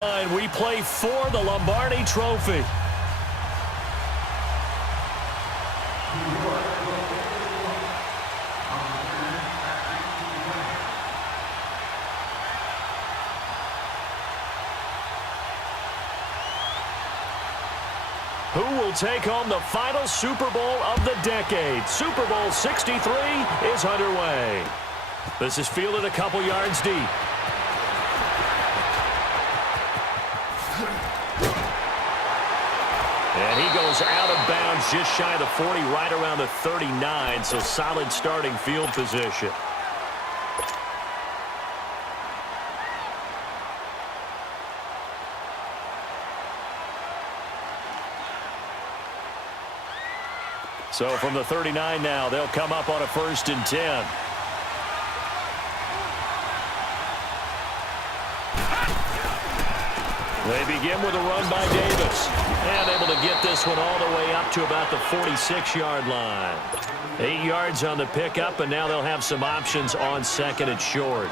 And we play for the Lombardi Trophy. Who will take home the final Super Bowl of the decade? Super Bowl 63 is underway. This is fielded a couple yards deep. And he goes out of bounds just shy of the 40, right around the 39, so solid starting field position. So from the 39 now, they'll come up on a 1st and 10. They begin with a run by Davis. And able to get this one all the way up to about the 46-yard line. 8 yards on the pickup, and now they'll have some options on 2nd and short.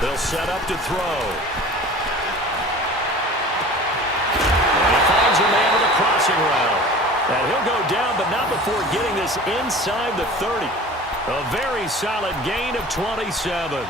They'll set up to throw. Crossing route. And he'll go down, but not before getting this inside the 30. A very solid gain of 27.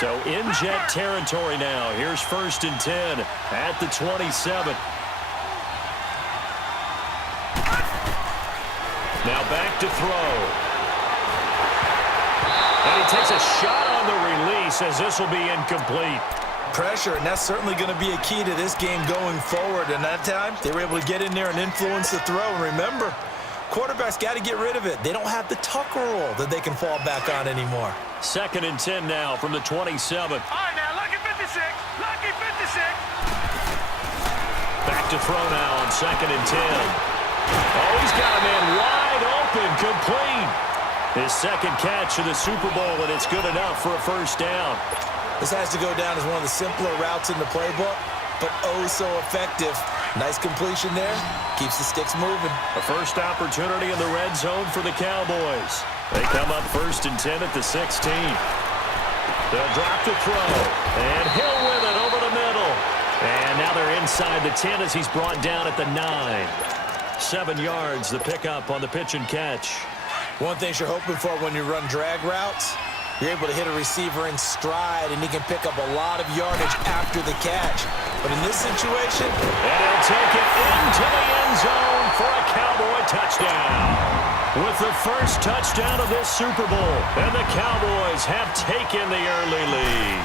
So in jet territory now. Here's 1st and 10 at the 27. Now back to throw. And he takes a shot on the release as this will be incomplete. Pressure, and that's certainly going to be a key to this game going forward. And that time, they were able to get in there and influence the throw. And remember, quarterbacks got to get rid of it. They don't have the Tucker rule that they can fall back on anymore. 2nd and 10 now from the 27. All right, now, lucky 56. Lucky 56. Back to throw now on 2nd and 10. Oh, he's got a man wide open, complete. His 2nd catch of the Super Bowl, and it's good enough for a 1st down. This has to go down as one of the simpler routes in the playbook, but oh so effective. Nice completion there. Keeps the sticks moving. A 1st opportunity in the red zone for the Cowboys. They come up 1st and 10 at the 16. They'll drop to throw, and Hill with it over the middle. And now they're inside the 10 as he's brought down at the 9. 7 yards, the pickup on the pitch and catch. One thing you're hoping for when you run drag routes, you're able to hit a receiver in stride, and he can pick up a lot of yardage after the catch. But in this situation, and he'll take it into the end zone for a Cowboy touchdown. With the 1st touchdown of this Super Bowl, and the Cowboys have taken the early lead.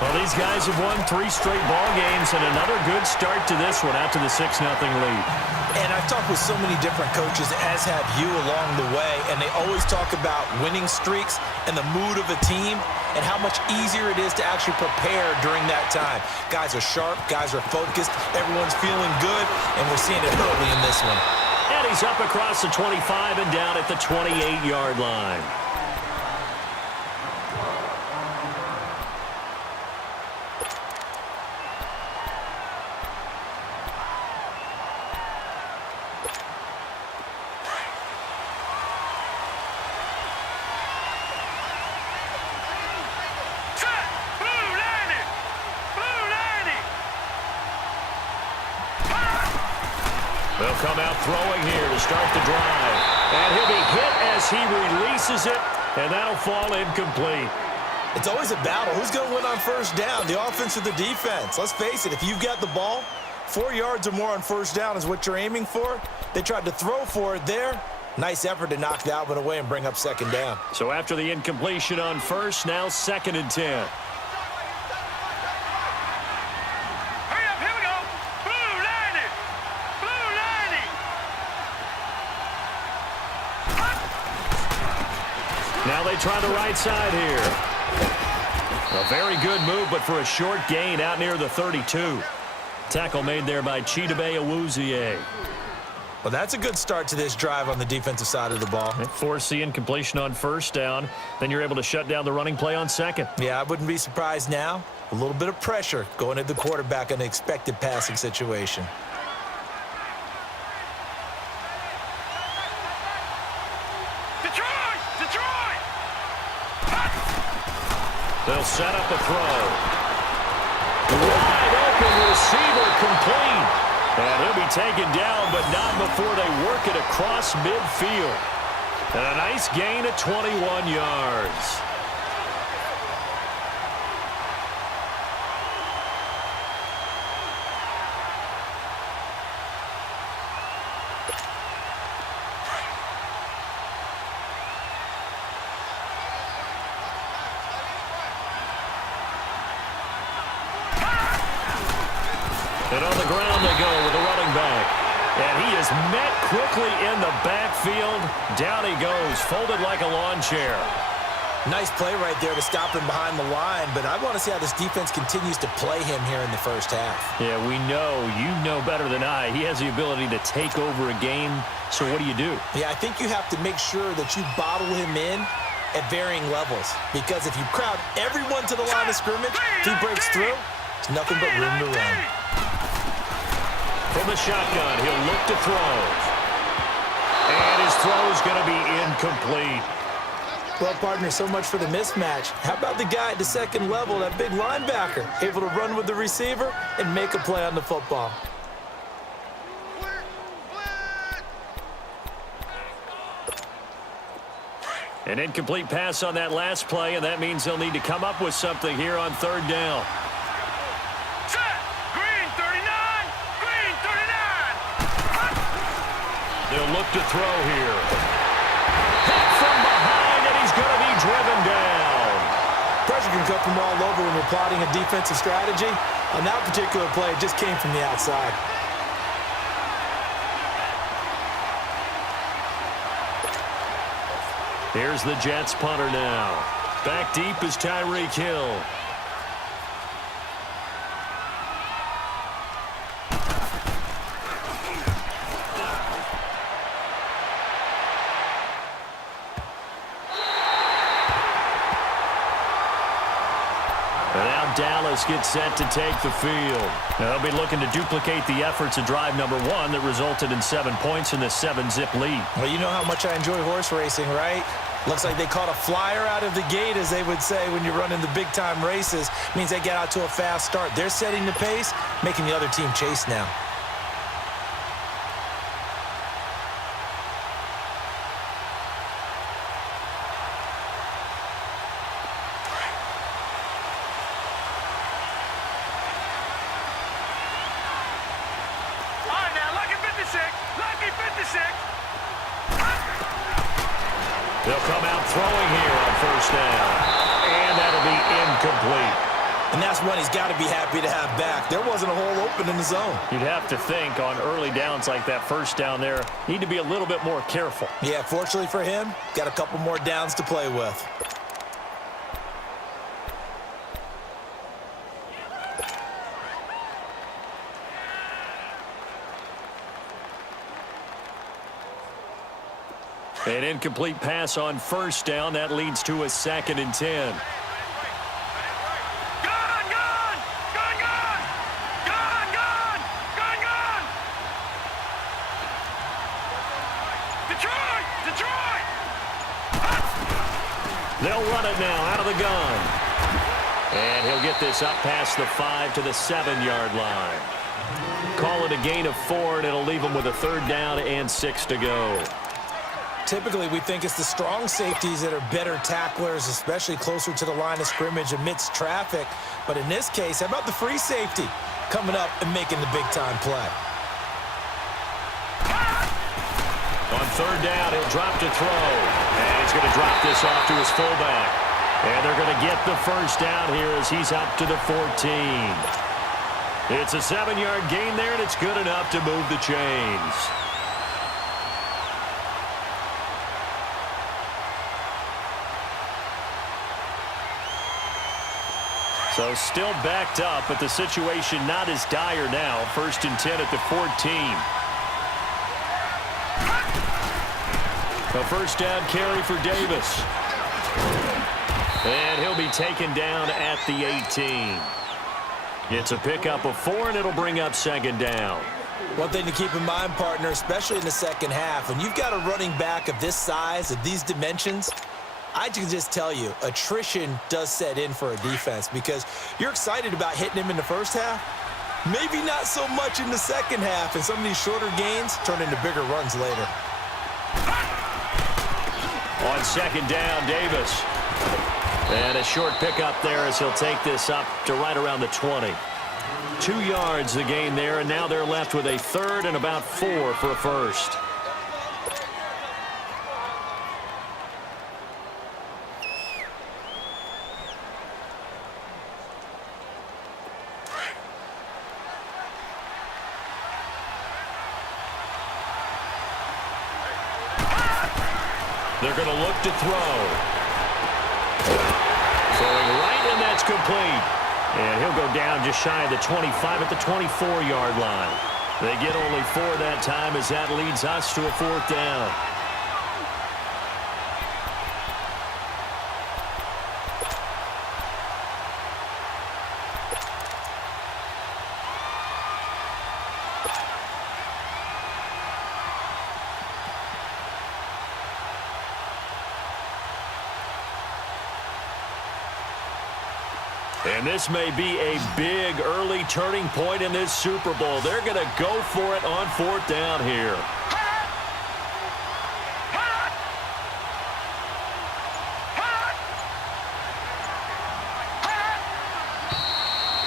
Well, these guys have won 3 straight ball games, and another good start to this one out to the 6-0 lead. And I've talked with so many different coaches, as have you along the way, and they always talk about winning streaks and the mood of a team and how much easier it is to actually prepare during that time. Guys are sharp, guys are focused, everyone's feeling good, and we're seeing it early in this one. And he's up across the 25 and down at the 28-yard line. They'll come out throwing here to start the drive. And he'll be hit as he releases it, and that'll fall incomplete. It's always a battle. Who's going to win on 1st down, the offense or the defense? Let's face it, if you've got the ball, 4 yards or more on 1st down is what you're aiming for. They tried to throw for it there. Nice effort to knock that one away and bring up 2nd down. So after the incompletion on 1st, now 2nd and 10. Now they try the right side here. A very good move, but for a short gain out near the 32. Tackle made there by Chidobe Awuzie. Well, that's a good start to this drive on the defensive side of the ball. Force the incompletion on first down. Then you're able to shut down the running play on second. Yeah, I wouldn't be surprised now. A little bit of pressure going at the quarterback in an expected passing situation. Detroit! They'll set up a throw. Wide open receiver complete. And he'll be taken down, but not before they work it across midfield. And a nice gain of 21 yards. And on the ground they go with the running back. And he is met quickly in the backfield. Down he goes, folded like a lawn chair. Nice play right there to stop him behind the line, but I want to see how this defense continues to play him here in the first half. Yeah, we know. You know better than I. He has the ability to take over a game. So what do you do? Yeah, I think you have to make sure that you bottle him in at varying levels. Because if you crowd everyone to the line of scrimmage, if he breaks through, it's nothing but room to run. From the shotgun, he'll look to throw. And his throw is going to be incomplete. Well, partner, so much for the mismatch. How about the guy at the second level, that big linebacker, able to run with the receiver and make a play on the football? An incomplete pass on that last play, and that means they'll need to come up with something here on third down. They'll look to throw here. Hit from behind, and he's going to be driven down. Pressure can come from all over when you're plotting a defensive strategy. On that particular play, it just came from the outside. Here's the Jets punter now. Back deep is Tyreek Hill. Dallas gets set to take the field. Now they'll be looking to duplicate the efforts of drive number one that resulted in 7 points in the 7-zip lead. Well, you know how much I enjoy horse racing, right? Looks like they caught a flyer out of the gate, as they would say when you're running the big-time races. Means they get out to a fast start. They're setting the pace, making the other team chase now. They'll come out throwing here on first down. And that'll be incomplete. And that's one he's got to be happy to have back. There wasn't a hole open in the zone. You'd have to think on early downs like that first down there, need to be a little bit more careful. Yeah, fortunately for him, got a couple more downs to play with. An incomplete pass on first down. That leads to a 2nd and 10. Detroit! They'll run it now out of the gun. And he'll get this up past the 5 to the 7-yard line. Call it a gain of 4, and it'll leave them with a 3rd down and 6 to go. Typically, we think it's the strong safeties that are better tacklers, especially closer to the line of scrimmage amidst traffic. But in this case, how about the free safety coming up and making the big-time play? On 3rd down, he'll drop to throw. And he's going to drop this off to his fullback. And they're going to get the first down here as he's up to the 14. It's a 7-yard gain there, and it's good enough to move the chains. So still backed up, but the situation not as dire now. 1st and 10 at the 14. A first down carry for Davis. And he'll be taken down at the 18. It's a pickup of 4, and it'll bring up second down. One thing to keep in mind, partner, especially in the second half, when you've got a running back of this size, of these dimensions, I can just tell you, attrition does set in for a defense because you're excited about hitting him in the first half. Maybe not so much in the second half, and some of these shorter gains turn into bigger runs later. On second down, Davis. And a short pickup there as he'll take this up to right around the 20. 2 yards the gain there, and now they're left with a third and about 4 for a first. They're going to look to throw. Throwing right, and that's complete. And he'll go down just shy of the 25 at the 24-yard line. They get only 4 that time as that leads us to a 4th down. And this may be a big early turning point in this Super Bowl. They're going to go for it on 4th down here.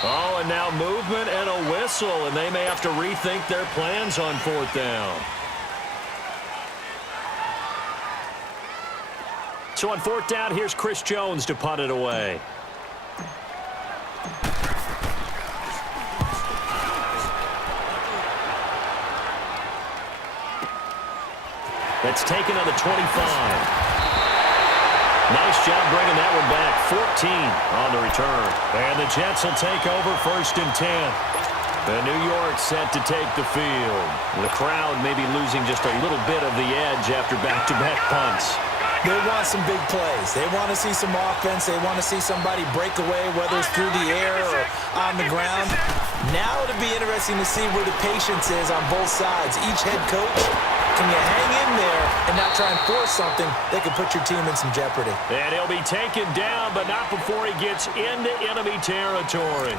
Oh, and now movement and a whistle, and they may have to rethink their plans on 4th down. So on 4th down, here's Chris Jones to punt it away. That's taken on the 25. Nice job bringing that one back. 14 on the return. And the Jets will take over 1st and 10. The New York set to take the field. The crowd may be losing just a little bit of the edge after back-to-back punts. They want some big plays. They want to see some offense. They want to see somebody break away, whether it's through the air or on the ground. Now it'll be interesting to see where the patience is on both sides. Each head coach, can you hang in there and not try and force something that could put your team in some jeopardy? And he'll be taken down, but not before he gets into enemy territory.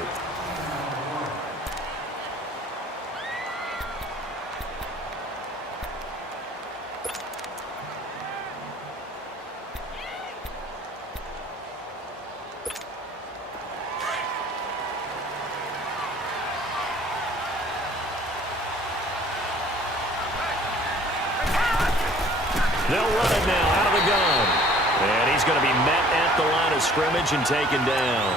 They'll run it now out of the gun. And he's going to be met at the line of scrimmage and taken down.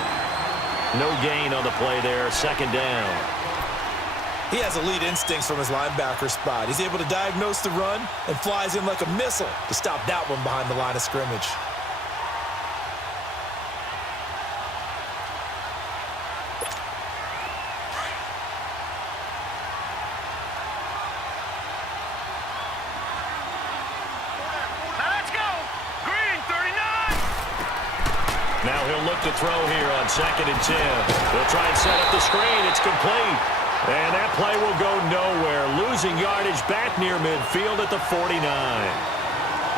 No gain on the play there. 2nd down. He has elite instincts from his linebacker spot. He's able to diagnose the run and flies in like a missile to stop that one behind the line of scrimmage. Now he'll look to throw here on 2nd and 10. They'll try and set up the screen. It's complete. And that play will go nowhere. Losing yardage back near midfield at the 49.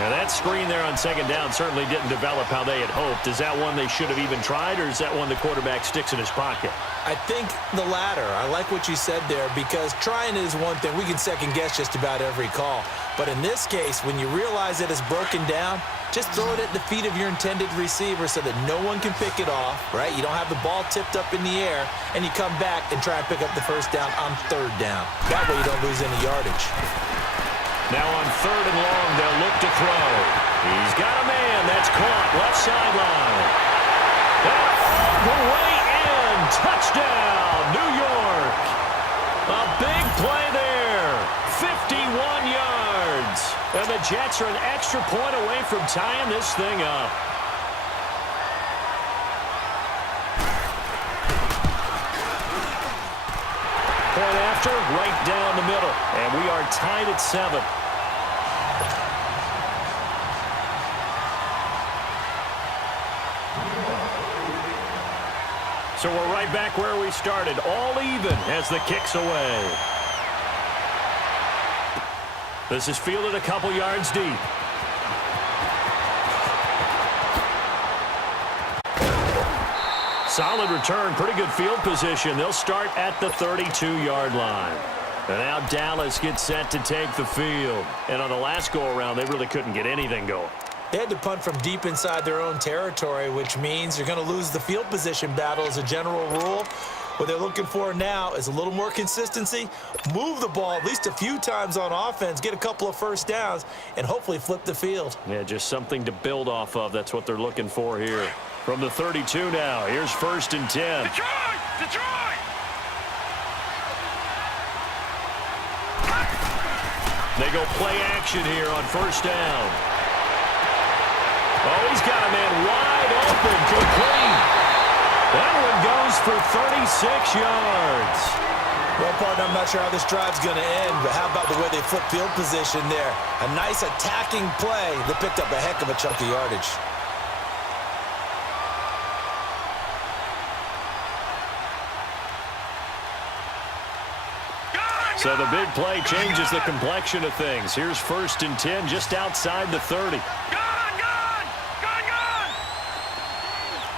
Now that screen there on 2nd down certainly didn't develop how they had hoped. Is that one they should have even tried, or is that one the quarterback sticks in his pocket? I think the latter. I like what you said there because trying is one thing. We can second guess just about every call. But in this case, when you realize that it's broken down, just throw it at the feet of your intended receiver so that no one can pick it off, right? You don't have the ball tipped up in the air, and you come back and try and pick up the 1st down on 3rd down. That way you don't lose any yardage. Now on 3rd and long, they'll look to throw. He's got a man. That's caught. Left sideline. And all the way in. Touchdown, New York. A big play there. 51 yards. And the Jets are an extra point away from tying this thing up. Point after, right down the middle. And we are tied at 7. So we're right back where we started, all even as the kick's away. This is fielded a couple yards deep. Solid return, pretty good field position. They'll start at the 32-yard line. And now Dallas gets set to take the field. And on the last go-around, they really couldn't get anything going. They had to punt from deep inside their own territory, which means you're going to lose the field position battle as a general rule. What they're looking for now is a little more consistency, move the ball at least a few times on offense, get a couple of first downs, and hopefully flip the field. Yeah, just something to build off of. That's what they're looking for here. From the 32 now, here's 1st and 10. Detroit! Detroit! They go play action here on 1st down. Oh, he's got a man wide open, complete. That one goes for 36 yards. Well, partner, I'm not sure how this drive's going to end, but how about the way they flip field position there? A nice attacking play that picked up a heck of a chunk of yardage. So the big play changes the complexion of things. Here's 1st and 10 just outside the 30. Gone! Gone! Gone! Gone!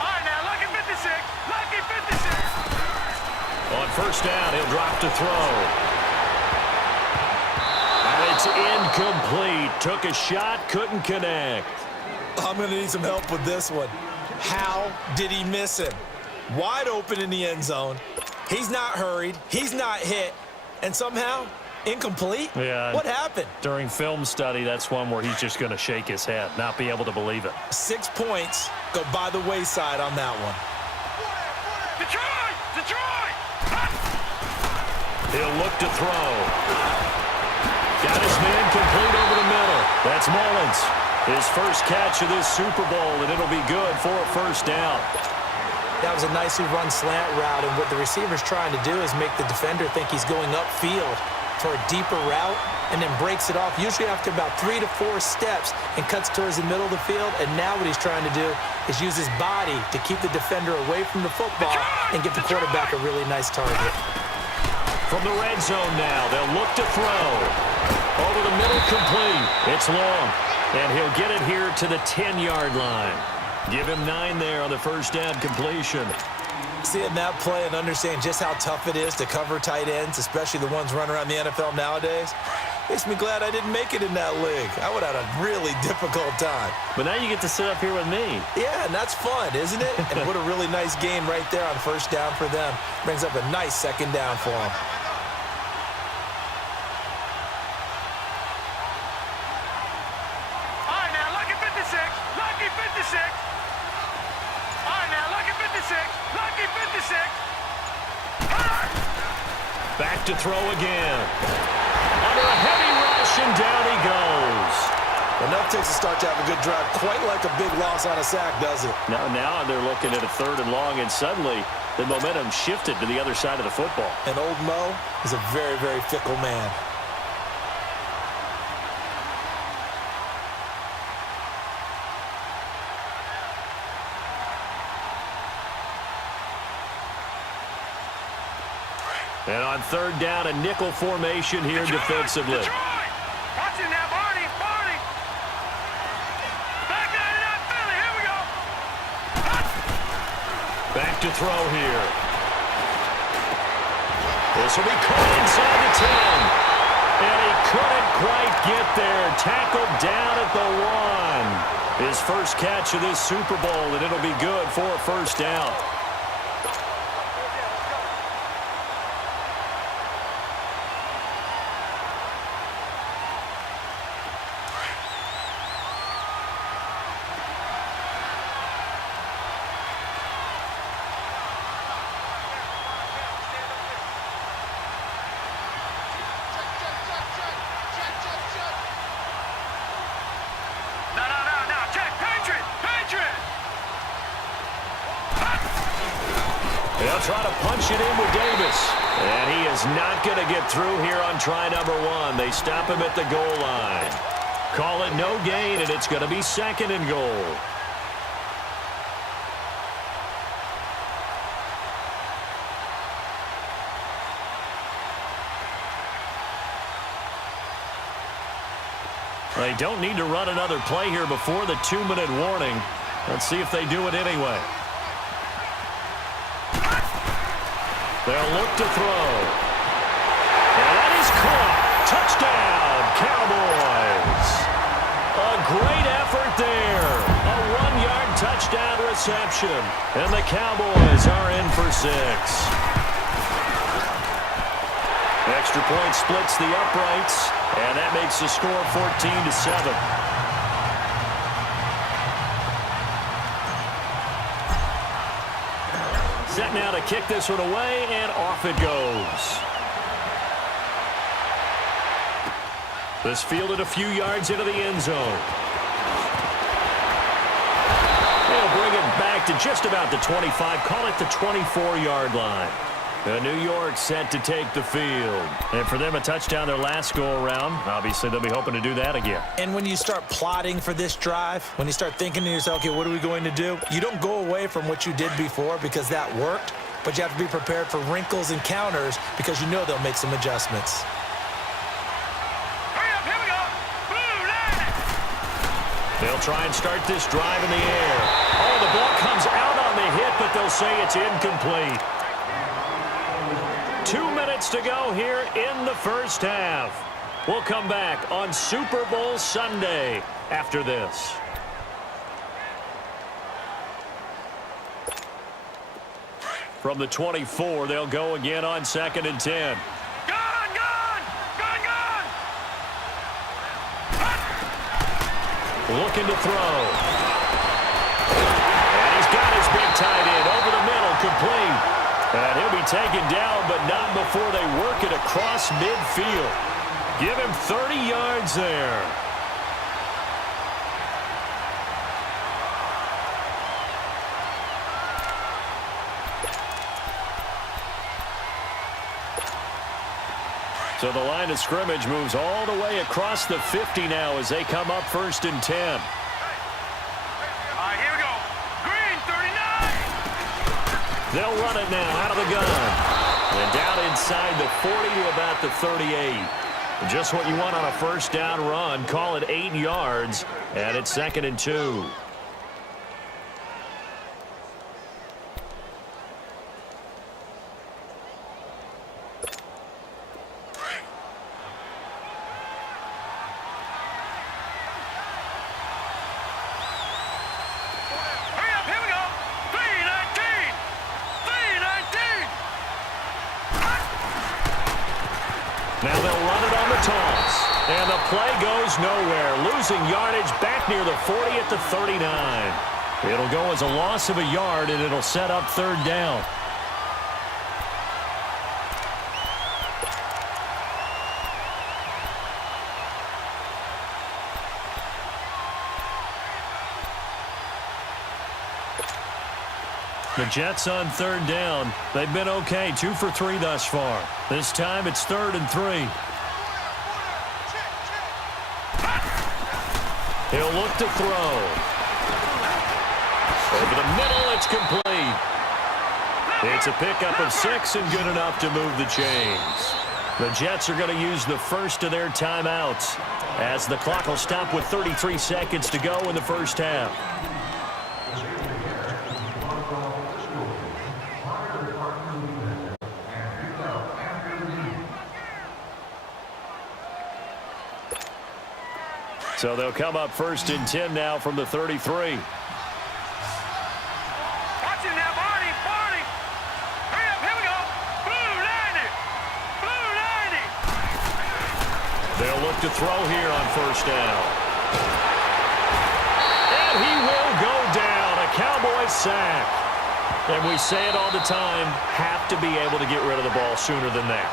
All right, now, lucky 56. Lucky 56. On 1st down, he'll drop to throw. And it's incomplete. Took a shot, couldn't connect. I'm going to need some help with this one. How did he miss him? Wide open in the end zone. He's not hurried. He's not hit. And somehow, incomplete? Yeah. What happened? During film study, that's one where he's just going to shake his head, not be able to believe it. 6 points go by the wayside on that one. Detroit! Detroit! He'll look to throw. Got his man complete over the middle. That's Mullins. His first catch of this Super Bowl, and it'll be good for a 1st down. That was a nicely run slant route, and what the receiver's trying to do is make the defender think he's going upfield for a deeper route and then breaks it off, usually after about 3 to 4 steps, and cuts towards the middle of the field. And now what he's trying to do is use his body to keep the defender away from the football and give the quarterback a really nice target. From the red zone now, they'll look to throw. Over the middle, complete. It's long, and he'll get it here to the 10-yard line. Give him 9 there on the 1st down completion. Seeing that play and understand just how tough it is to cover tight ends, especially the ones running around the NFL nowadays, makes me glad I didn't make it in that league. I would have had a really difficult time. But now you get to sit up here with me. Yeah, and that's fun, isn't it? And what a really nice game right there on 1st down for them. Brings up a nice 2nd down for them. All right, now, lucky 56. Lucky 56. All right, now, lucky 56. Lucky 56. Back to throw again. Under a heavy rush, and down he goes. Enough takes to start to have a good drive, quite like a big loss on a sack, does it? Now they're looking at a 3rd and long, and suddenly the momentum shifted to the other side of the football. And old Mo is a very, very fickle man. And on 3rd down, a nickel formation here defensively. Detroit! Watch it now, Barney! Barney! Back out of that Philly! Here we go! Back to throw here. This will be caught inside the 10. And he couldn't quite get there. Tackled down at the 1. His first catch of this Super Bowl, and it'll be good for a 1st down. They'll try to punch it in with Davis. And he is not going to get through here on try number 1. They stop him at the goal line. Call it no gain, and it's going to be 2nd and goal. They don't need to run another play here before the 2-minute warning. Let's see if they do it anyway. They'll look to throw. And that is caught. Touchdown, Cowboys. A great effort there. A 1-yard touchdown reception. And the Cowboys are in for 6. Extra point splits the uprights, and that makes the score 14-7. Set now to kick this one away, and off it goes. This fielded a few yards into the end zone. They'll bring it back to just about the 25, call it the 24-yard line. New York set to take the field. And for them, a touchdown their last go-around. Obviously, they'll be hoping to do that again. And when you start plotting for this drive, when you start thinking to yourself, okay, what are we going to do? You don't go away from what you did before because that worked, but you have to be prepared for wrinkles and counters because you know they'll make some adjustments. Hurry up, here we go. Blue line. They'll try and start this drive in the air. Oh, the ball comes out on the hit, but they'll say it's incomplete. 2 minutes to go here in the first half. We'll come back on Super Bowl Sunday after this. From the 24, they'll go again on 2nd and 10. Gone. Looking to throw. And he's got his big tight end over the middle, complete. And he'll be taken down, but not before they work it across midfield. Give him 30 yards there. So the line of scrimmage moves all the way across the 50 now as they come up 1st and 10. All right, here we go. Green, 39. They'll run it now out of the gun. And down inside the 40 to about the 38. Just what you want on a first down run. Call it 8 yards. And it's 2nd and 2. Hurry up, here we go. 319. 319. Now they'll run it on the toss. And the play goes nowhere. Losing yardage back near the 40 at the 39. It'll go as a loss of a yard, and it'll set up 3rd down. The Jets on 3rd down. They've been okay, 2 for 3 thus far. This time it's 3rd and 3. He'll look to throw. Over the middle, it's complete. It's a pickup of 6 and good enough to move the chains. The Jets are going to use the first of their timeouts as the clock will stop with 33 seconds to go in the first half. So they'll come up 1st and 10 now from the 33. Watch him now, Barney. Hurry up, here we go. Blue 90. Blue 90. They'll look to throw here on 1st down. And he will go down. A Cowboys sack. And we say it all the time, have to be able to get rid of the ball sooner than that.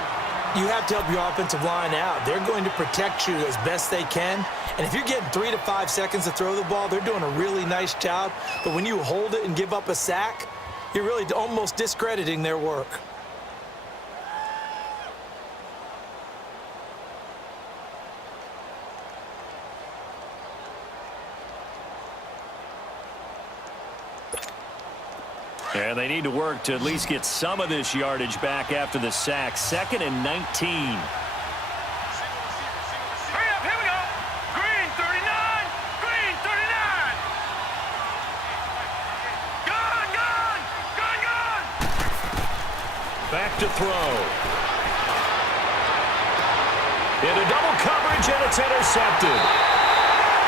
You have to help your offensive line out. They're going to protect you as best they can. And if you're getting 3 to 5 seconds to throw the ball, they're doing a really nice job. But when you hold it and give up a sack, you're really almost discrediting their work. And they need to work to at least get some of this yardage back after the sack. 2nd and 19. Hurry up, here we go. Green to throw. Into double coverage, and it's intercepted.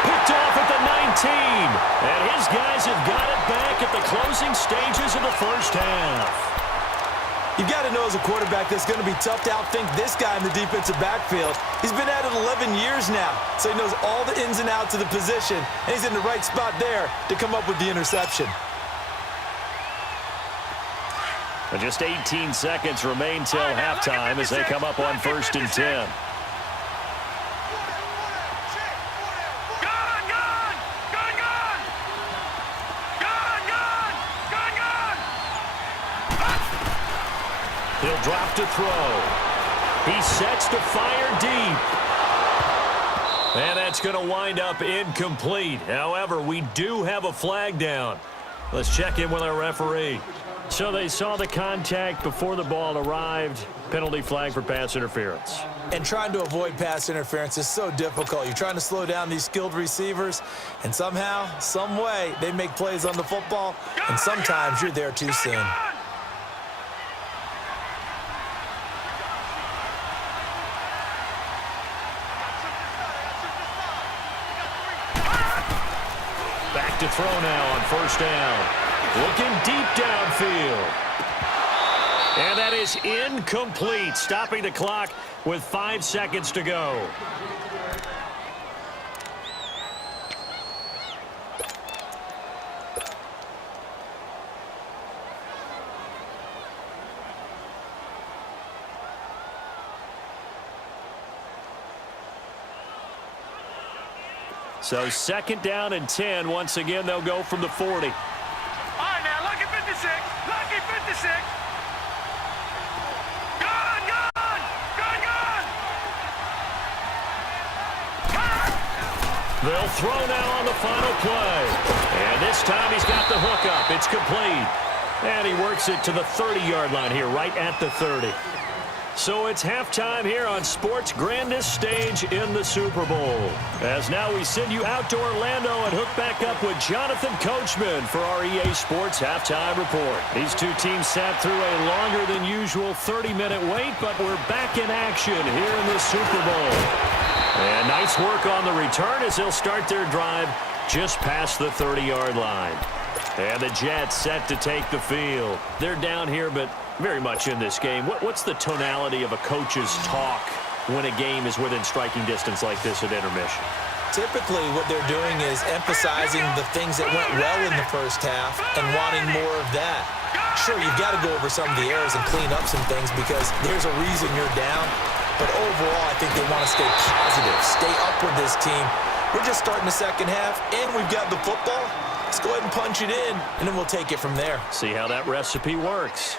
Picked off at the 19. And his guys have got it back at the closing stages of the first half. You've got to know as a quarterback that it's going to be tough to outthink this guy in the defensive backfield. He's been at it 11 years now, so he knows all the ins and outs of the position, and he's in the right spot there to come up with the interception. And just 18 seconds remain till halftime as they come up on 1st and 10. He'll drop to throw. He sets to fire deep. And that's going to wind up incomplete. However, we do have a flag down. Let's check in with our referee. So they saw the contact before the ball arrived. Penalty flag for pass interference. And trying to avoid pass interference is so difficult. You're trying to slow down these skilled receivers, and somehow, some way, they make plays on the football, and sometimes you're there too soon. Back to throw now on 1st down. Looking deep downfield. And that is incomplete, stopping the clock with 5 seconds to go. So 2nd down and 10. Once again, they'll go from the 40. All right, now, lucky 56. Lucky 56. Gone, gone. Gone, gone. They'll throw now on the final play. And this time he's got the hook up. It's complete. And he works it to the 30-yard line here, right at the 30. So it's halftime here on sports' grandest stage in the Super Bowl. As now we send you out to Orlando and hook back up with Jonathan Coachman for our EA Sports Halftime Report. These two teams sat through a longer than usual 30-minute wait, but we're back in action here in the Super Bowl. And nice work on the return as they'll start their drive just past the 30-yard line. And the Jets set to take the field. They're down here, but very much in this game. What's the tonality of a coach's talk when a game is within striking distance like this at intermission? Typically, what they're doing is emphasizing the things that went well in the first half and wanting more of that. Sure, you've got to go over some of the errors and clean up some things because there's a reason you're down. But overall, I think they want to stay positive, stay up with this team. We're just starting the second half, and we've got the football. Let's go ahead and punch it in, and then we'll take it from there. See how that recipe works.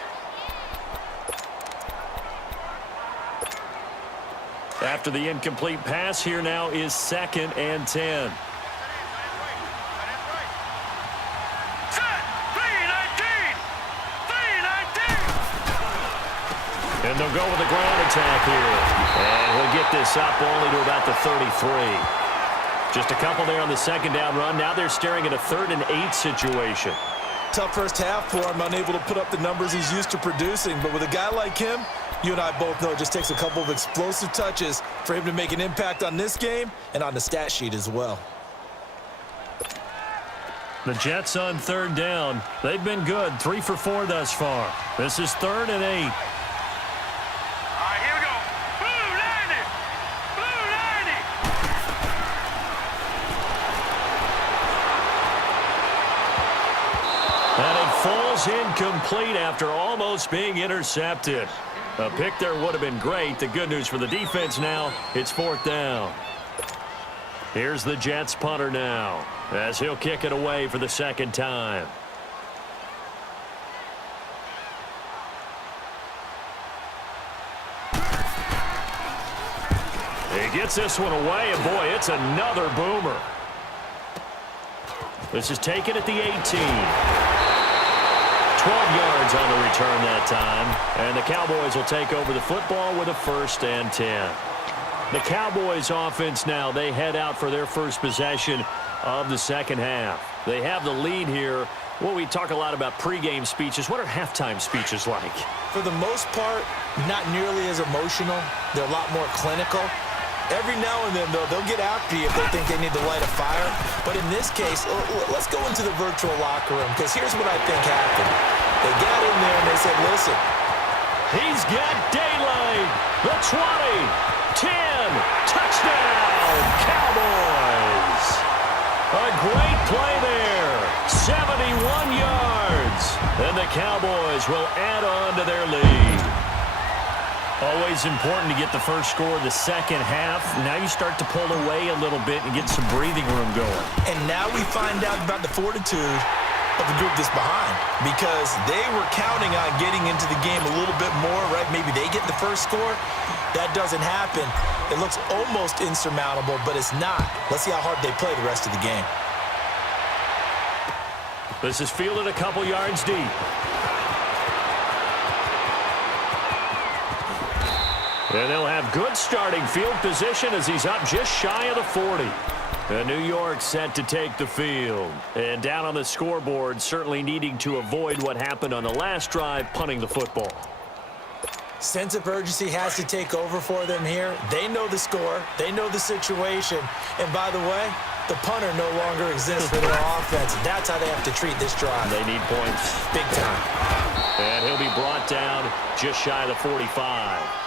After the incomplete pass, here now is 2nd and 10. And they'll go with the ground attack here. And he'll get this up only to about the 33. Just a couple there on the 2nd down run. Now they're staring at a 3rd and 8 situation. Tough first half for him, unable to put up the numbers he's used to producing. But with a guy like him, you and I both know it just takes a couple of explosive touches for him to make an impact on this game and on the stat sheet as well. The Jets on 3rd down. They've been good, 3 for 4 thus far. This is 3rd and 8. And it falls incomplete after almost being intercepted. A pick there would have been great. The good news for the defense now, it's 4th down. Here's the Jets punter now as he'll kick it away for the 2nd time. He gets this one away, and boy, it's another boomer. This is taken at the 18. 12 yards on the return that time. And the Cowboys will take over the football with a 1st and 10. The Cowboys offense now, they head out for their first possession of the second half. They have the lead here Well, we talk a lot about pregame speeches. What are halftime speeches like? For the most part, not nearly as emotional. They're a lot more clinical. Every now and then, though, they'll get after you if they think they need to light a fire. But in this case, let's go into the virtual locker room, because here's what I think happened. They got in there and they said, listen. He's got daylight. The 20, 10, touchdown, Cowboys. A great play there, 71 yards. And the Cowboys will add on to their lead. Always important to get the first score of the second half. Now you start to pull away a little bit and get some breathing room going. And now we find out about the fortitude of the group that's behind, because they were counting on getting into the game a little bit more, right? Maybe they get the first score. That doesn't happen. It looks almost insurmountable, but it's not. Let's see how hard they play the rest of the game. This is fielded a couple yards deep. And they'll have good starting field position as he's up just shy of the 40. And New York set to take the field. And down on the scoreboard, certainly needing to avoid what happened on the last drive, punting the football. Sense of urgency has to take over for them here. They know the score. They know the situation. And by the way, the punter no longer exists for their offense. That's how they have to treat this drive. They need points. Big time. And he'll be brought down just shy of the 45.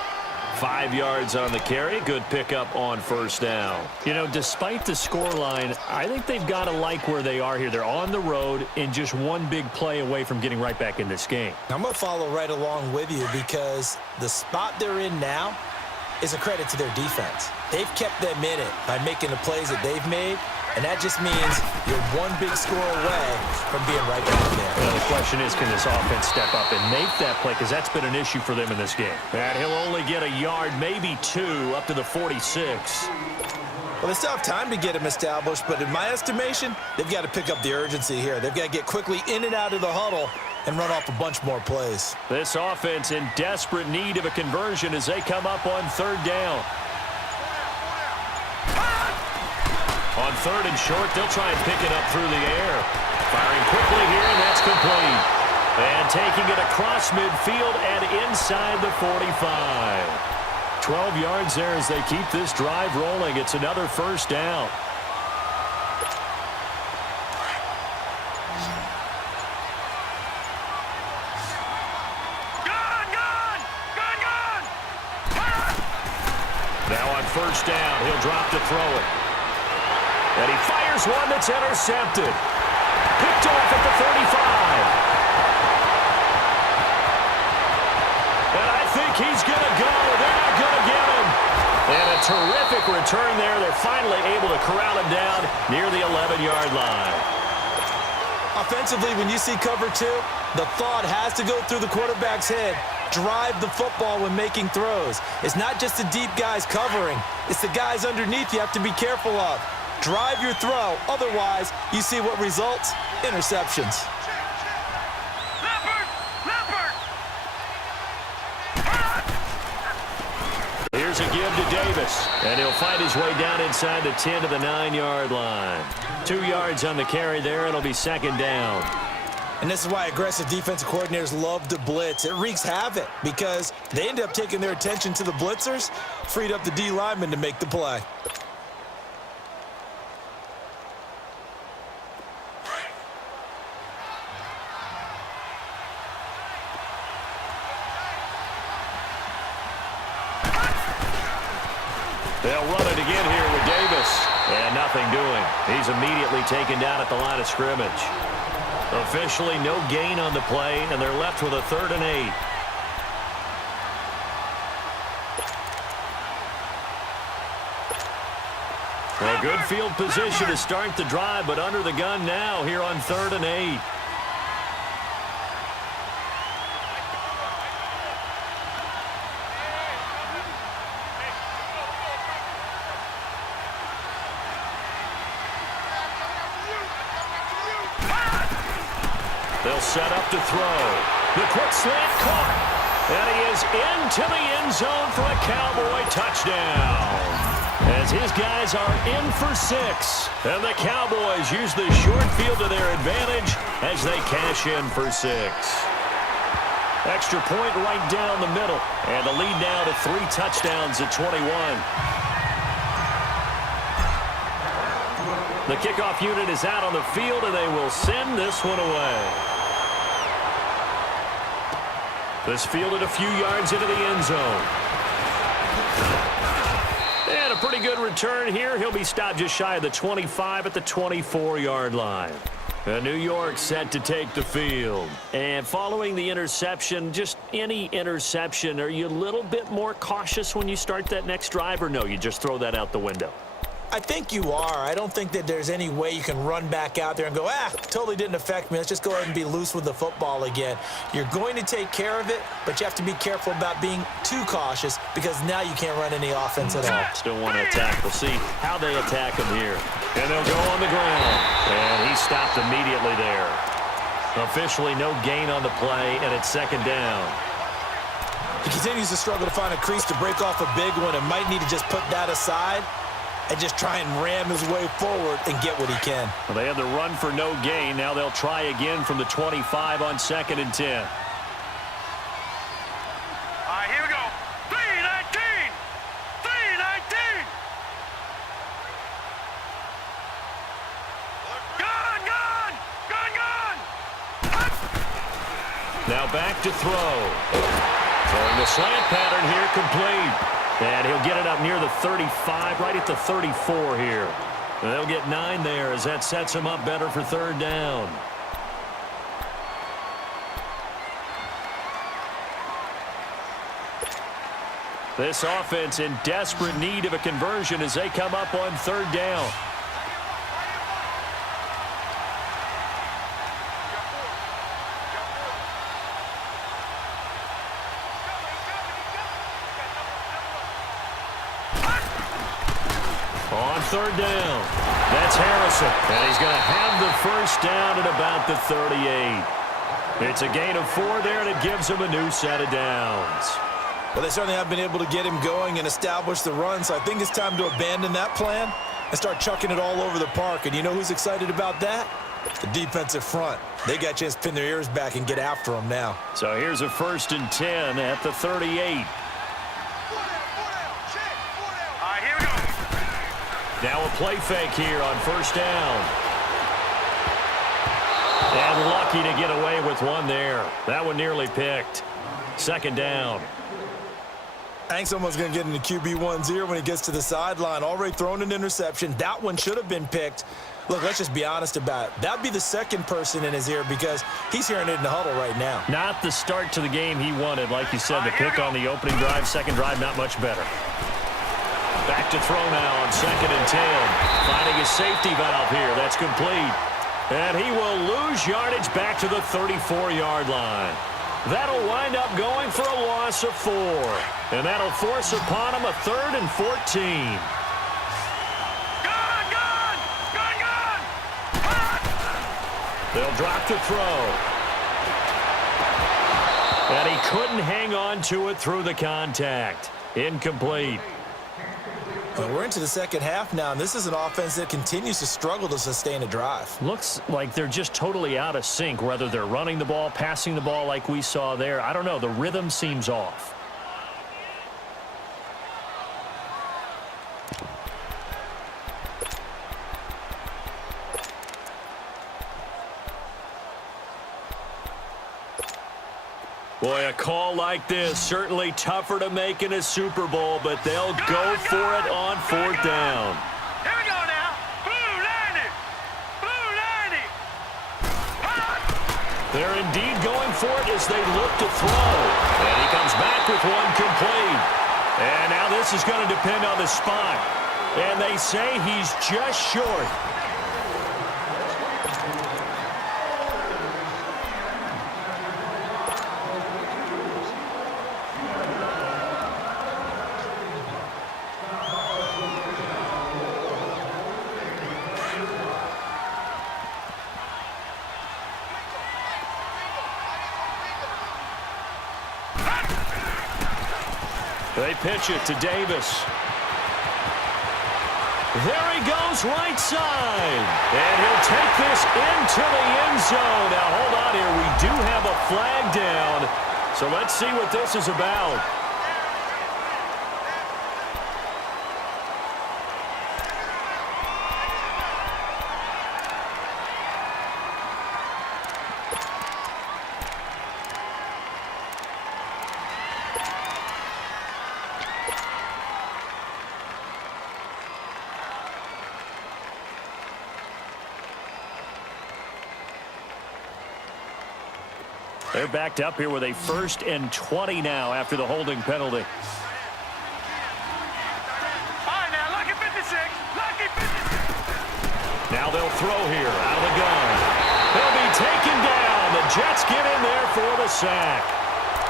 5 yards on the carry. Good pickup on first down. You know, despite the scoreline, I think they've got to like where they are here. They're on the road and just one big play away from getting right back in this game. I'm going to follow right along with you, because the spot they're in now is a credit to their defense. They've kept them in it by making the plays that they've made, and that just means you're one big score away from being right back there. Well, the question is, can this offense step up and make that play, because that's been an issue for them in this game. And he'll only get a yard, maybe two, up to the 46. Well, they still have time to get him established, but in my estimation, they've got to pick up the urgency here. They've got to get quickly in and out of the huddle and run off a bunch more plays. This offense in desperate need of a conversion as they come up on third down. On third and short, they'll try and pick it up through the air. Firing quickly here, and that's complete. And taking it across midfield and inside the 45. 12 yards there as they keep this drive rolling. It's another first down. Now on first down, he'll drop to throw it. And he fires one that's intercepted. Picked off at the 35. And I think he's going to go. They're not going to get him. And a terrific return there. They're finally able to corral him down near the 11-yard line. Offensively, when you see cover two, the thought has to go through the quarterback's head. Drive the football when making throws. It's not just the deep guys covering. It's the guys underneath you have to be careful of. Drive your throw. Otherwise, you see what results? Interceptions. Here's a give to Davis. And he'll find his way down inside the 10 to the 9-yard line. 2 yards on the carry there. It'll be second down. And this is why aggressive defensive coordinators love to blitz. It wreaks havoc because they end up taking their attention to the blitzers, freed up the D lineman to make the play. They'll run it again here with Davis. And nothing doing. He's immediately taken down at the line of scrimmage. Officially no gain on the play, and they're left with a 3rd and 8. Well, good field position to start the drive, but under the gun now here on 3rd and 8. They'll set up to throw. The quick slant caught. And he is into the end zone for a Cowboy touchdown. as his guys are in for 6. And the Cowboys use the short field to their advantage as they cash in for 6. Extra point right down the middle. And the lead now to 3 touchdowns at 21. The kickoff unit is out on the field, and they will send this one away. This fielded a few yards into the end zone. And a pretty good return here. He'll be stopped just shy of the 25 at the 24-yard line. New York set to take the field. And following the interception, just any interception, are you a little bit more cautious when you start that next drive, or no, you just throw that out the window? I think you are. I don't think that there's any way you can run back out there and go, totally didn't affect me. Let's just go ahead and be loose with the football again. You're going to take care of it, but you have to be careful about being too cautious because now you can't run any offense at all. Still want to attack. We'll see how they attack him here. And they'll go on the ground. And he stopped immediately there. Officially no gain on the play, and it's second down. He continues to struggle to find a crease to break off a big one and might need to just put that aside and just try and ram his way forward and get what he can. Well, they had the run for no gain. Now they'll try again from the 25 on 2nd and 10. All right, here we go. 3-19. 3-19. Gun, gun. Gun, gun. Now back to throw. Throwing the slant pattern here complete. And he'll get it up near the 35, right at the 34 here. And they'll get 9 there as that sets him up better for 3rd down. This offense in desperate need of a conversion as they come up on 3rd down. On 3rd down, that's Harrison. And he's going to have the first down at about the 38. It's a gain of 4 there, and it gives him a new set of downs. Well, they certainly have been able to get him going and establish the run, so I think it's time to abandon that plan and start chucking it all over the park. And you know who's excited about that? The defensive front. They got a chance to pin their ears back and get after him now. So here's a 1st and 10 at the 38. Now a play fake here on 1st down. And lucky to get away with one there. That one nearly picked. 2nd down. I think someone's going to get into QB1's ear when he gets to the sideline. Already thrown an interception. That one should have been picked. Look, let's just be honest about it. That'd be the 2nd person in his ear because he's hearing it in the huddle right now. Not the start to the game he wanted. Like you said, the pick on the opening drive, 2nd drive, not much better. Back to throw now on 2nd and 10. Finding a safety valve here. That's complete. And he will lose yardage back to the 34-yard line. That'll wind up going for a loss of 4. And that'll force upon him a 3rd and 14. Gun, gun. Gun, gun. They'll drop to throw. And he couldn't hang on to it through the contact. Incomplete. Well, we're into the 2nd half now, and this is an offense that continues to struggle to sustain a drive. Looks like they're just totally out of sync, whether they're running the ball, passing the ball like we saw there. I don't know. The rhythm seems off. Boy, a call like this, certainly tougher to make in a Super Bowl, but they'll go for it on 4th down. Here we go now. Blue 90. Blue 90. They're indeed going for it as they look to throw. And he comes back with one complete. And now this is going to depend on the spot. And they say he's just short. They pitch it to Davis. There he goes right side. And he'll take this into the end zone. Now, hold on here. We do have a flag down. So let's see what this is about. They're backed up here with a 1st and 20 now after the holding penalty. All right, now, lucky 56. Lucky 56. Now they'll throw here out of the gun. They'll be taken down. The Jets get in there for the sack.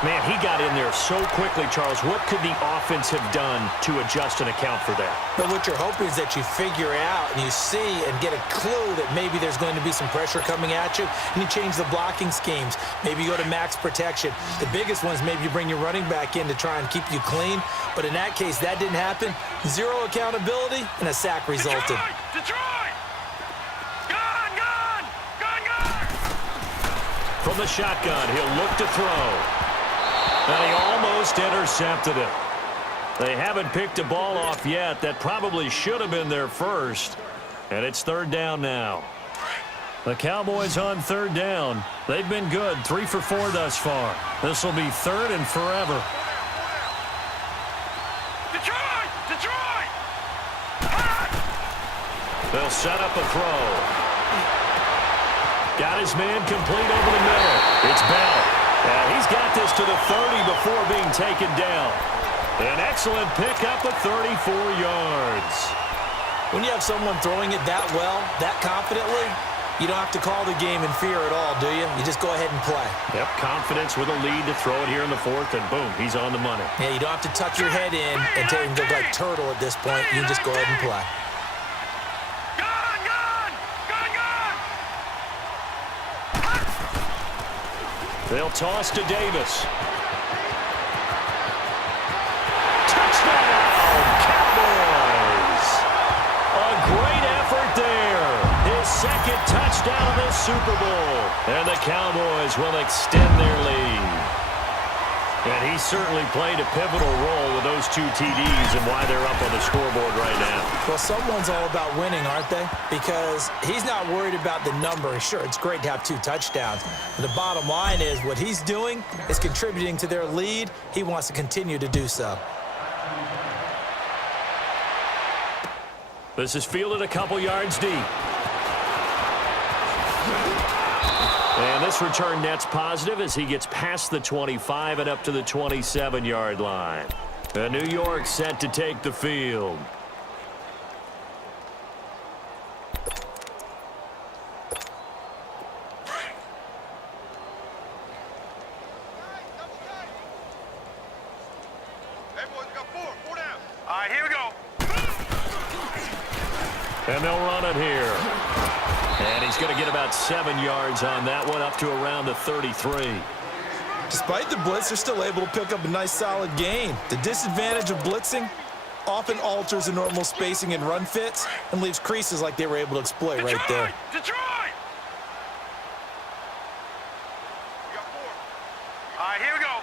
Man, he got in there so quickly, Charles. What could the offense have done to adjust and account for that? But what you're hoping is that you figure out and you see and get a clue that maybe there's going to be some pressure coming at you, and you change the blocking schemes. Maybe you go to max protection. The biggest one is maybe you bring your running back in to try and keep you clean. But in that case, that didn't happen. Zero accountability, and a sack resulted. Detroit! Gun, gun! Gun, gun! From the shotgun, he'll look to throw. And he almost intercepted it. They haven't picked a ball off yet. That probably should have been their first. And it's 3rd down now. The Cowboys on 3rd down. They've been good, 3 for 4 thus far. This will be 3rd and forever. Detroit! Detroit! They'll set up a throw. Got his man complete over the middle. It's Bell. And he's got this to the 30 before being taken down. An excellent pickup of 34 yards. When you have someone throwing it that well, that confidently, you don't have to call the game in fear at all, do you? You just go ahead and play. Yep, confidence with a lead to throw it here in the 4th, and boom, he's on the money. Yeah, you don't have to tuck your head in and take him like turtle at this point. You can just go ahead and play. Gun, gun! Gun, gun! They'll toss to Davis. Touchdown, Cowboys! A great effort there. His 2nd touchdown of this Super Bowl. And the Cowboys will extend their lead. And he certainly played a pivotal role with those 2 TDs and why they're up on the scoreboard right now. Well, someone's all about winning, aren't they? Because he's not worried about the number. Sure, it's great to have 2 touchdowns. But the bottom line is what he's doing is contributing to their lead. He wants to continue to do so. This is fielded a couple yards deep. And this return net's positive as he gets past the 25 and up to the 27-yard line. And New York set to take the field. Hey, boys, we got 4 down. All right, here we go. And they'll run it here. And he's going to get about 7 yards on that one, up to around the 33. Despite the blitz, they're still able to pick up a nice, solid gain. The disadvantage of blitzing often alters the normal spacing and run fits and leaves creases like they were able to exploit right there. Detroit! We got 4. All right, here we go.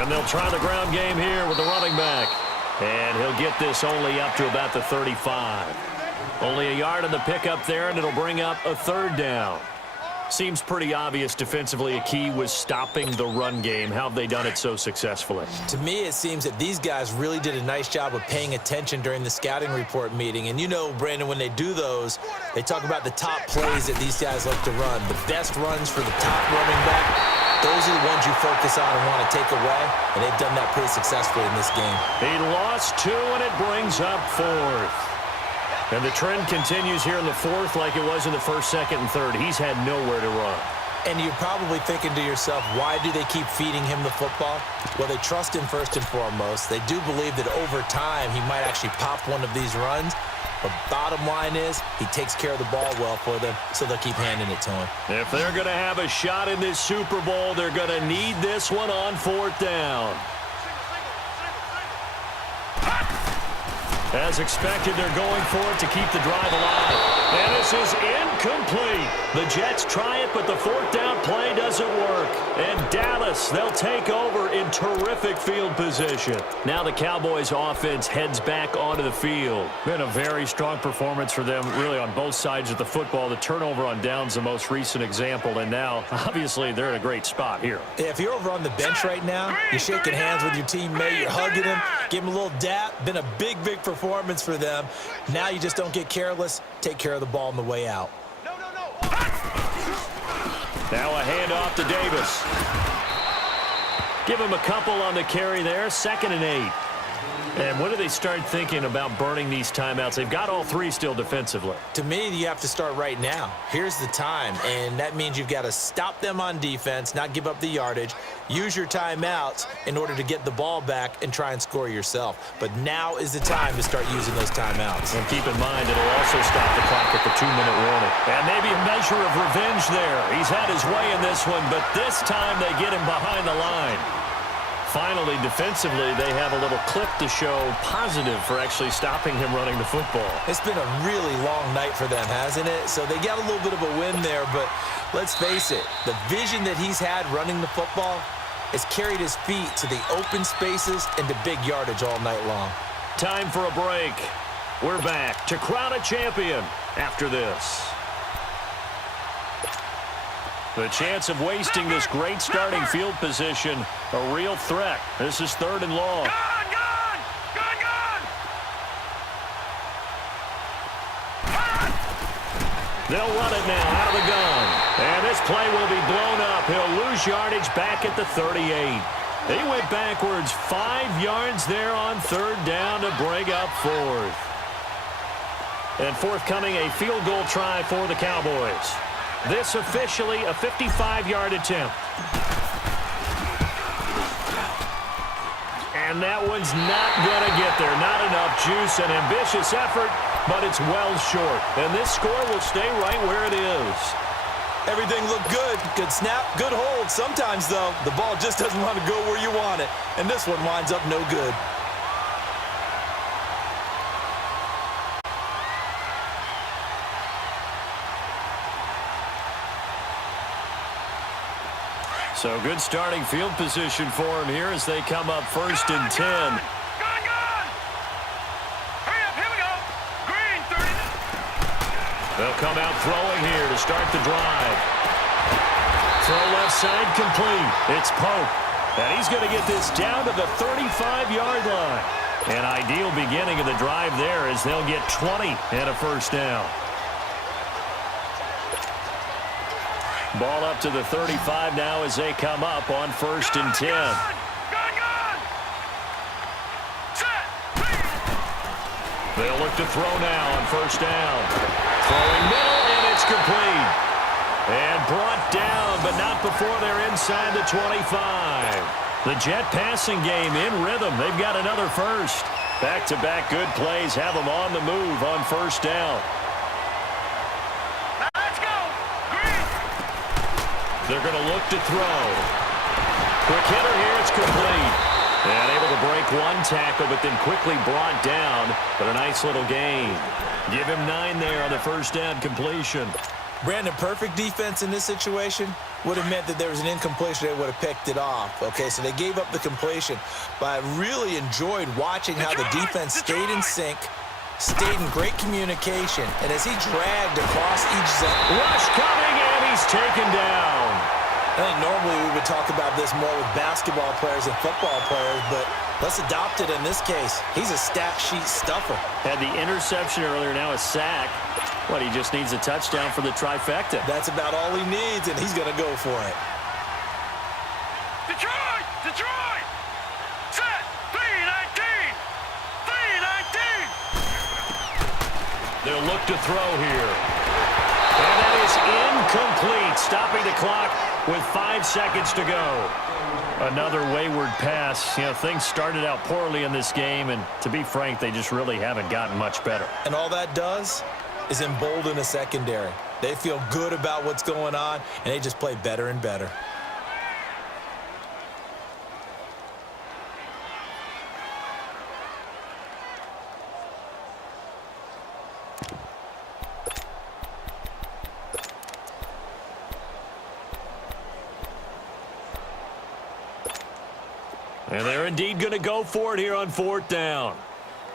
And they'll try the ground game here with the running back. And he'll get this only up to about the 35. Only a yard on the pickup there, and it'll bring up a 3rd down. Seems pretty obvious defensively a key was stopping the run game. How have they done it so successfully? To me, it seems that these guys really did a nice job of paying attention during the scouting report meeting. And you know, Brandon, when they do those, they talk about the top plays that these guys like to run. The best runs for the top running back. Those are the ones you focus on and want to take away, and they've done that pretty successfully in this game. He lost 2, and it brings up 4th. And the trend continues here in the 4th like it was in the 1st, 2nd, and 3rd. He's had nowhere to run. And you're probably thinking to yourself, why do they keep feeding him the football? Well, they trust him first and foremost. They do believe that over time he might actually pop one of these runs. But bottom line is he takes care of the ball well for them, so they'll keep handing it to him. If they're going to have a shot in this Super Bowl, they're going to need this one on 4th down. As expected, they're going for it to keep the drive alive. And this is incomplete. The Jets try it, but the fourth down play doesn't work. And Dallas, they'll take over in terrific field position. Now the Cowboys offense heads back onto the field. Been a very strong performance for them, really, on both sides of the football. The turnover on downs the most recent example, and now, obviously, they're in a great spot here. Yeah, if you're over on the bench right now, you're shaking hands with your teammate, you're hugging him, give him a little dap. Been a big, big performance for them. Now you just don't get careless. Take care of the ball on the way out. Now a handoff to Davis. Give him a couple on the carry there. 2nd and 8. And when do they start thinking about burning these timeouts? They've got all three still defensively. To me, you have to start right now. Here's the time, and that means you've got to stop them on defense, not give up the yardage, use your timeouts in order to get the ball back and try and score yourself. But now is the time to start using those timeouts. And keep in mind, it'll also stop the clock at the 2-minute warning. And maybe a measure of revenge there. He's had his way in this one, but this time they get him behind the line. Finally, defensively, they have a little clip to show positive for actually stopping him running the football. It's been a really long night for them, hasn't it? So they got a little bit of a win there, but let's face it, the vision that he's had running the football has carried his feet to the open spaces and to big yardage all night long. Time for a break. We're back to crown a champion after this. The chance of wasting this great starting field position, a real threat. This is 3rd and long. Gone! They'll run it now out of the gun. And this play will be blown up. He'll lose yardage back at the 38. He went backwards 5 yards there on 3rd down to bring up 4th. And forthcoming, a field goal try for the Cowboys. This officially a 55-yard attempt. And that one's not going to get there. Not enough juice. An ambitious effort, but it's well short. And this score will stay right where it is. Everything looked good. Good snap, good hold. Sometimes, though, the ball just doesn't want to go where you want it. And this one winds up no good. So good starting field position for him here as they come up 1st and 10. Gone! Hurry up, here we go! Green, 30. They'll come out throwing here to start the drive. Throw left side complete. It's Pope. And he's going to get this down to the 35-yard line. An ideal beginning of the drive there as they'll get 20 and a 1st down. Ball up to the 35 now as they come up on 1st and 10. Gone! Set! They'll look to throw now on 1st down. Throwing middle, and it's complete. And brought down, but not before they're inside the 25. The Jet passing game in rhythm. They've got another 1st. Back-to-back good plays have them on the move on 1st down. They're going to look to throw. Quick hitter here, it's complete. And able to break one tackle, but then quickly brought down. But a nice little gain. Give him 9 there on the 1st down completion. Brandon, perfect defense in this situation would have meant that there was an incompletion. They would have picked it off. Okay, so they gave up the completion. But I really enjoyed watching how the defense stayed in sync, stayed in great communication, and as he dragged across each zone. Rush coming, and he's taken down. I think normally we would talk about this more with basketball players and football players, but let's adopt it in this case. He's a stat sheet stuffer. Had the interception earlier, now a sack. What, he just needs a touchdown for the trifecta. That's about all he needs, and he's going to go for it. Detroit! Detroit! Set! 3-19! 3-19! They'll look to throw here. And that is incomplete, stopping the clock with 5 seconds to go. Another wayward pass. You know, things started out poorly in this game, and to be frank, they just really haven't gotten much better. And all that does is embolden a secondary. They feel good about what's going on, and they just play better and better. And they're indeed going to go for it here on 4th down.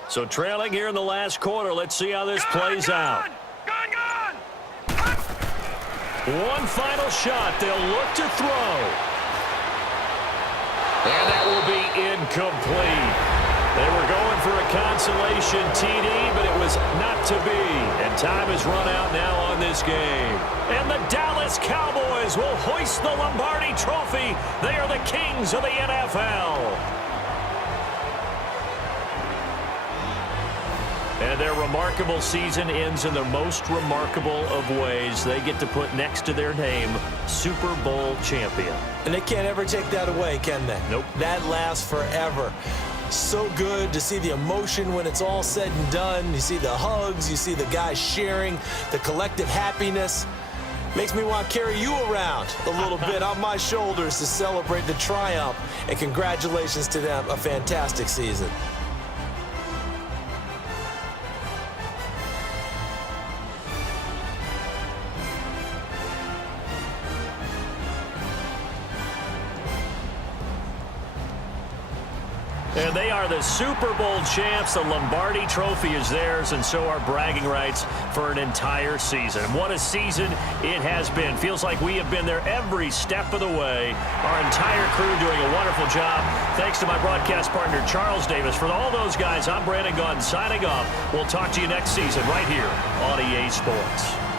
So trailing here in the last quarter. Let's see how this plays out. Gone! One final shot. They'll look to throw. And that will be incomplete. They were going for a consolation TD, but it was not to be. And time has run out now on this game. And the Dallas Cowboys will hoist the Lombardi Trophy. They are the kings of the NFL. And their remarkable season ends in the most remarkable of ways. They get to put next to their name, Super Bowl champion. And they can't ever take that away, can they? Nope. That lasts forever. So good to see the emotion when it's all said and done. You see the hugs, you see the guys sharing, the collective happiness. Makes me want to carry you around a little bit on my shoulders to celebrate the triumph. And congratulations to them, a fantastic season. And they are the Super Bowl champs. The Lombardi Trophy is theirs, and so are bragging rights for an entire season. What a season it has been. Feels like we have been there every step of the way. Our entire crew doing a wonderful job. Thanks to my broadcast partner, Charles Davis. For all those guys, I'm Brandon Gaudin signing off. We'll talk to you next season right here on EA Sports.